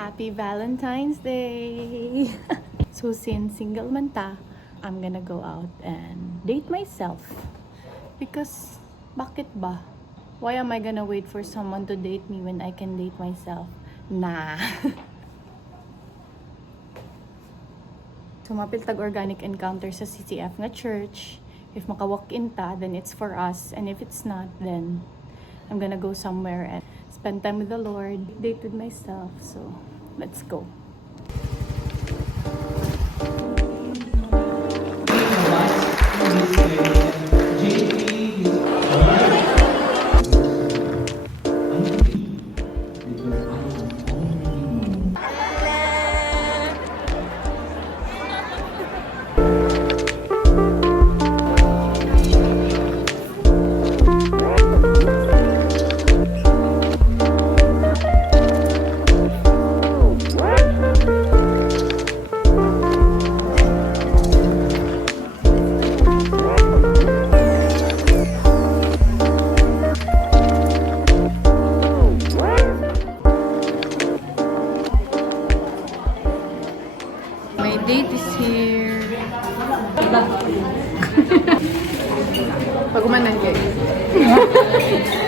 Happy Valentine's Day! So since single man ta, I'm gonna go out and date myself. Because, bakit ba? Why am I gonna wait for someone to date me when I can date myself? Nah. Sumapil tag organic encounter sa CCF nga church. If maka-walk-in ta, then it's for us. And if it's not, then I'm gonna go somewhere and spend time with the Lord, date with myself. So, let's go. My date is here. Pagumanan kayo.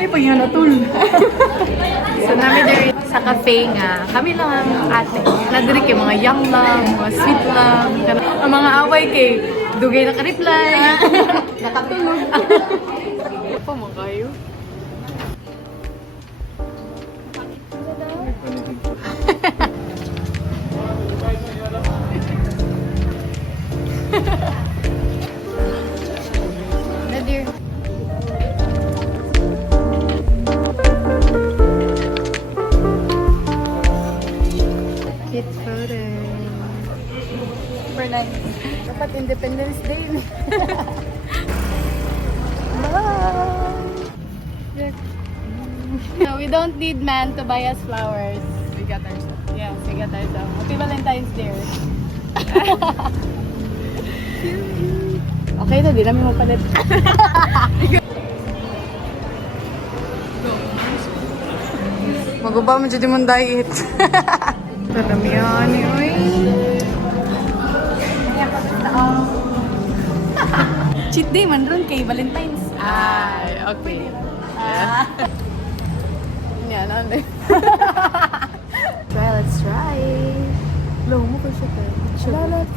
Ay, pag yun natul. So, namin there sa cafe nga. Kami lang ang ate. Nadiri kay mga young lang, mga sweet lang. Ang mga away kay dugay na ka-reply. Nakatulog. Pa mo kayo? Nadir. Cute photo. Super nice. Dapat Independence Day. Bye! No, we don't need man to buy us flowers. We got ourselves. Yes, we got ourselves. Happy Valentine's Day. Okay na, di namin mapalit. Maguba mo dyan mong diet. Sarami yan, yoy. Cheat day man ron kay Valentine's. Ay, okay. Yan, ano Try, let's try. Low mo ko siya tayo. Chalalat.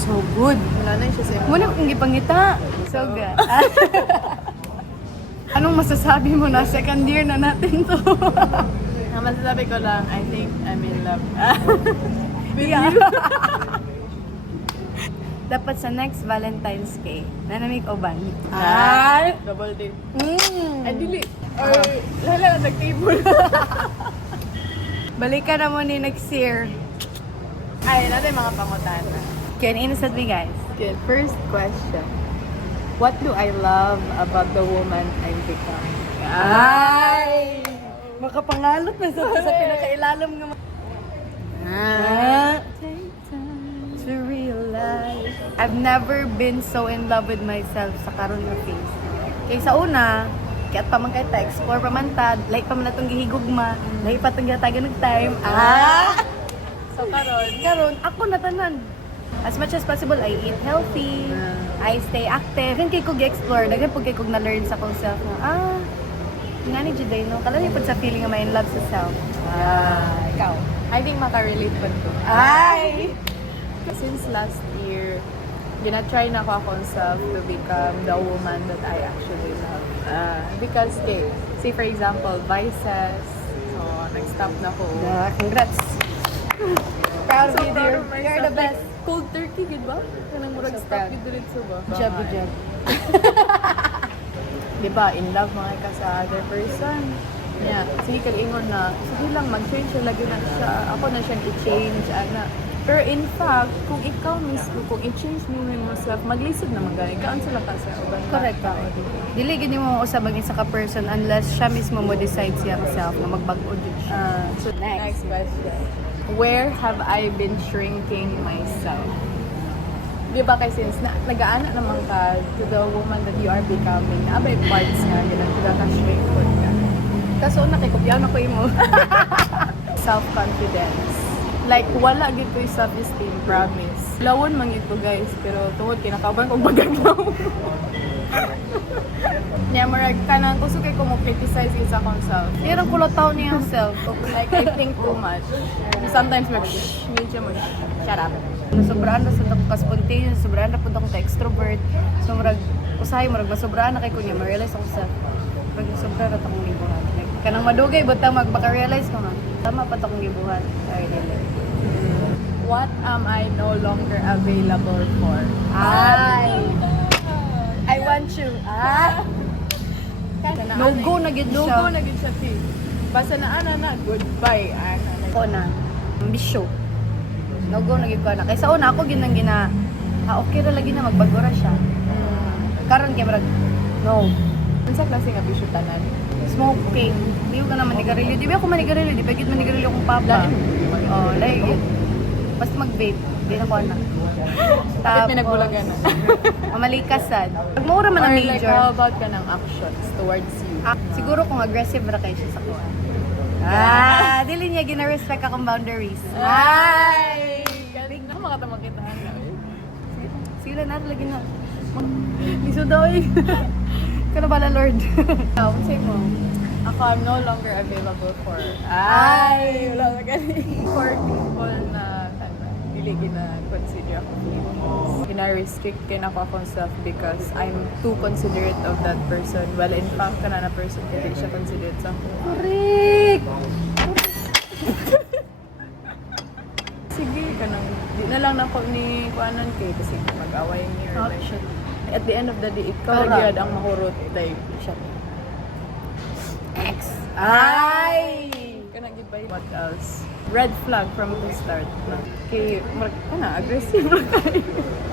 So good. Wala na siya sa'yo. Muna kong ipangita. So good. Anong masasabi mo na? Second year na natin to. Ang masasabi ko lang, I think I'm in love. Yeah. Dapat sa next Valentine's Day, nanamig uban. Ay! Double date. Ay, dili. Or, lala, nag-table. Balik ka na mo ni next year. Ay, natin mga pangutana. Can innocent me, guys. Okay, first question. What do I love about the woman I'm becoming? Ay! Makapangalot na sa pinakailalam nga. Take time to realize I've never been so in love with myself sa karon nga phase. Kaya sa una, kaya't pa man kay explore pa man ta, lahi pa man natong gihigugma, lahi pa itong gatagan ng time. So, Karon, ako na tanan. As much as possible, I eat healthy, I stay active. Kaya kay ko gi-explore, daghan po kay ko na-learn sa kong self na, nga ni Juday, no? Kalami po sa feeling nga may in love sa self. Ikaw. I think makarelate pa to. Ay! Since last year, gina-try na ko akong self to become the woman that I actually love. Because, okay, say for example, vices. So, nag-stop na ko. Congrats! Proud of you, dear. of myself. You're the best. Like, cold turkey, gid ba? Kanang murag So stop proud. gid diretso ba? Job, good job. Diba, in love mga ka sa other person. Yeah, sige kag-ingon na, sige lang, mag-change siya lagi na siya. Ako na siyang i-change, ana. Pero in fact, kung ikaw mismo, kung i-change mo yourself, maglisod naman gani. Kaan sila ka sa uban. Correct ka. Dili gini mo usabag sa ka-person unless siya mismo mo decide siya self na magbago jud siya. So, next question. Where have I been shrinking myself? Di ba kay since nag-aana naman ka to the woman that you are becoming, abay parts nga, ganun, ka-shrink ka. Kaso nakikopyahan ako mo. Self-confidence. Like, wala gid ko yung self-esteem, promise. Lawon man gid ko guys, pero tungod kinakabahan kong bagaglaw. Niya, marag ka na, gusto kayo ko mo criticize sa akong self. Yan ang kulataw niya yung self. Like, I think too much. Sometimes, medyo mo, shut up. Nasobraan na sa ako ka-spontaneous, nasobraan na po ako ka-extrovert. So, marag, usahay, marag, masobraan na kay ko niya, ma-realize ako self. Marag, nasobraan na akong gibuhan. Like, kanang madugay, buta magbaka-realize ko nga. Tama pa akong gibuhan. Ay, really. What am I no longer available for? I want you. No-go na gid siya. No-go na gid siya, T. Basta na, goodbye, Ko na. Ambisyo. No-go na gid ko na. Kaysa una ako ginang okay ra lagi na magbagora siya. Karon kay brad. No. Unsa klase nga bisyo tanan? Smoking. Di ko na manigarilyo. Di ba ako manigarilyo? Di ba gid manigarilyo kung papa? Oh, like basta mag-vape. Di na ko na. Bakit may nagbulagan na? Mamalikasad. Magmura man ang Or like, major. how about ka ng actions towards you? Siguro kung aggressive ra kayo siya sa kuha. Dili niya gina-respect akong boundaries. Ay! Galing na makatamang kita. Sila na lagi na. Liso daw eh. Kana ba na Lord? Ano say mo? Ako, I'm no longer available for... Ay! Wala na galing. For people na dili gina-consider ako feelings. Gina-restrict kin ako akong self because I'm too considerate of that person. Well, in fact, kana na person hindi siya considerate sa akin. Correct! Sige, kanang di na lang ako ni kuanan kay kasi mag-away ni or like, at the end of the day, ikaw Correct. gyud ang mahurot like siya. X. Ay! Kanang gibay. What else? Red flag from the start. Kay aggressive ra kayo.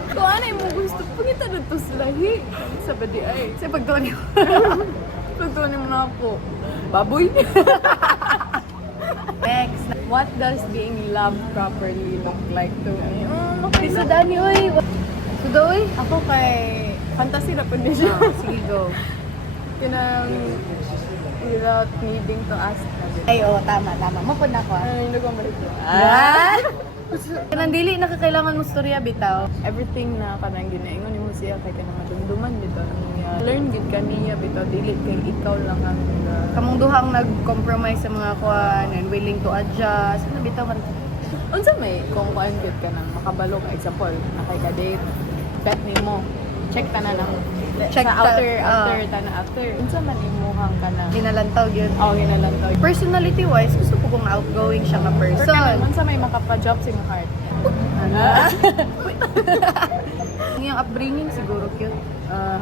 Kung ano yung mo gusto, pagkita na to sa lahi. Sa badi ay. Sa pagtuon niyo. Pagtunin mo na ako. Baboy. Next. What does being loved properly look like to me? Si Sudani, oy. Sudoy? Ako kay fantasy na po din siya. Sige, go. Kinang without needing to ask na din. Ay, oo, tama. Mapod na ko. Ay, hindi ko marito. Kanang dili na kakailangan mo storya bitaw. Everything na kanang ginaingon ni mo siya kay kanang madumduman bitaw niya. Learn gid kaniya bitaw dili kay ikaw lang ang Kamong duhang nag-compromise sa mga kuan and willing to adjust. Ano bitaw man? unsa may kung kuan gid ka nang makabalo ka example nakay ka date bet nimo check tanan ang Check sa ta- outer tanan after unsa man imuhang ka na Ginalantaw yun. ginalantaw Personality-wise, gusto ko kung outgoing siya nga pero person. kanang unsa may makapa-job sa imong heart Yung upbringing siguro cute.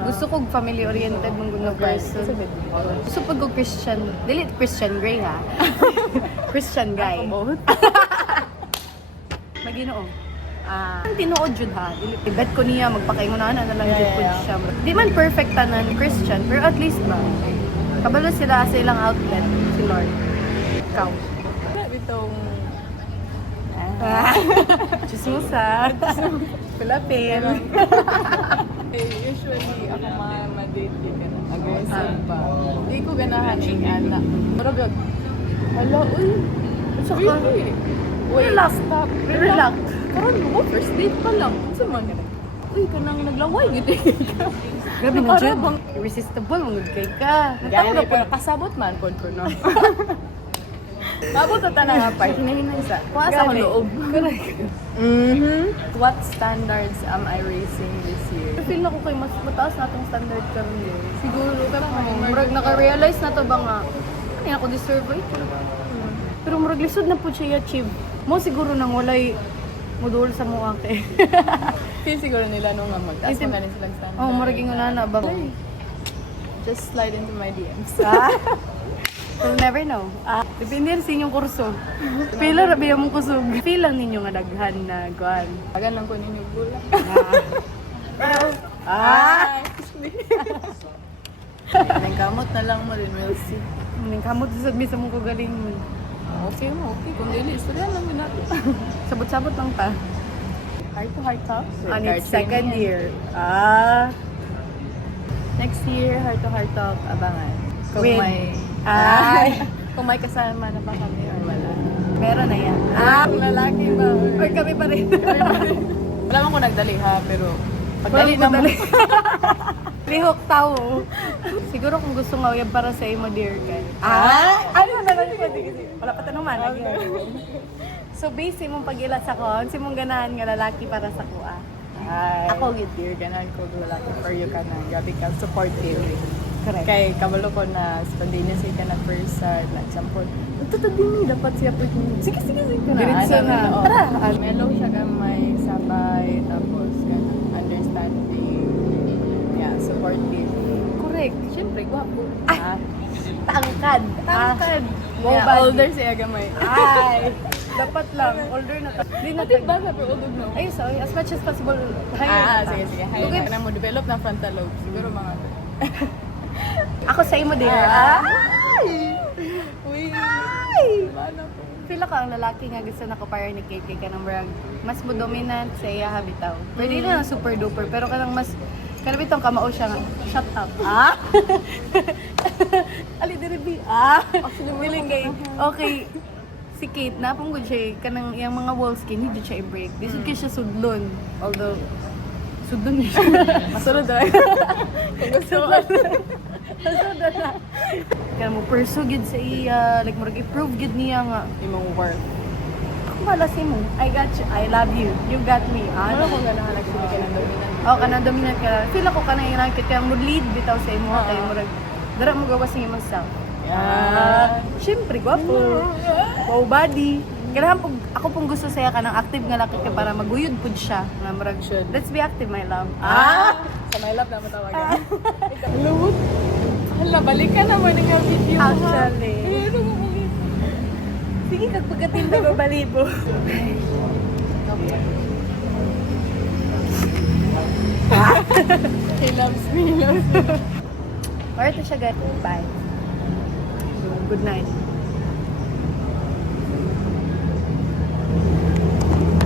Gusto ko family-oriented mong gusto person. Gusto pag ko Christian. Dili Christian Grey ha. Christian guy. Maginoo. Tinuod jud ha. Dili bet ko niya magpakaingunahan na lang jud ko siya. Di man perfect tanan Christian, pero at least ba kabalo sila sa ilang outlet si Lord. Ikaw. bitong Chismusa. Pilapil. usually ako ma-date din aggressive pa di ko ganahan ing anak pero gag hala uy Saka, relax stop relax. karon mo first date pa lang unsa man uy kanang naglaway gid ka Grabe na dyan. Irresistible, mangod kay ka. gaya na pero kasabot man pod ko no Mabot sa tanang nga part, hinahinay sa. Kuha sa akong loob. What standards am I raising this year? Feel na ko kay mas mataas na itong standard karon yun. Siguro, pero murag naka-realize na to ba nga, hindi ako deserve it. Pero murag lisod na po siya i-achieve. Mo siguro nang walay modul sa mukha kay. Feel siguro nila nung nga magtaas mo ganin silang standard. Oh, murag yung na ba? Just slide into my DMs. You'll never know. Depende rin sa inyong kurso. Pila rabi yung kusog. Pila ninyo nga daghan na guan. Tagan lang ko ninyo gula. Nang kamot na lang mo rin, we'll see. Ning kamot sa mi sa mong kagaling. Okay mo, okay. Kung dili, istorya lang din natin. Sabot-sabot lang ta. Heart to heart talk. On its second year. Next year, heart to heart talk, abangan. Kung With- may Ay! Kung may kasama na ba kami or wala? Meron na yan. Ang lalaki ba? Or kami pa rin. Wala man ko nagdali ha, pero Pagdali pagdali na mo. Lihok tao. Siguro kung gusto nga yan para sa imo, dear guy. Ano na lang siya? Wala pa tanuman. So, base mong pag-ilat sa kon, si mong ganahan nga lalaki para sa kuha. Ay, ako gid dear, ganahan ko lalaki for you ka na. Gabi ka supportive. Correct. Kay kabalo ko na spontaneous ka na person. Like, example, din dapat siya po. Sige. Diretso na. Tara! Mellow siya ka may sabay, tapos understanding. Yeah, supportive. Correct. Siyempre, gwapo. Tangkad. Tangkad. Wow, Yeah, body. older siya gamay. Ay! Dapat lang. Older na. Hindi na Natin ba sa pero older na? Ay, sorry. As much as possible, higher. Sige. Higher Okay. na. Kaya mo develop na frontal lobe. Siguro mga... Ako sa imo, dear. Uy! Wala po. Feel ako ang lalaki nga gusto na ko para ni KK ka ng brag. Mas mo dominant sa iya habitaw. Pero di na super duper. Pero kanang mas kanabitong kamao siya nga. Shut up. Ali diribi. Feeling kay okay. Si Kate na pong good siya kanang iyang mga wall skin hindi siya i-break. This kay siya sudlon. Although sudlon niya siya. Masunod na. Kung gusto mo. Sudlon na. Kaya mo pursue gid sa iya like murag i-prove gid niya nga Imong worth. ako wala si mo. I got you. I love you. You got me. Ano kung ganahan actually ka ng dominant? Oh, kanang dominant ka. Feel ako kanang irang kaya mo lead bitaw sa imo kay murag dara mo gawas ng imong self. Syempre gwapo. Wow body. Kailangan pag ako pong gusto saya ka ng active nga laki ka para maguyod pud siya. Nga murag Should. let's be active my love. Sa my love na matawagan. Lumot. Hala, balik ka na mo ng video. Actually. Ano mo ulit? Sige kag pagkatin na babalibo. He loves me. Alright, siya guys. Bye. Good night.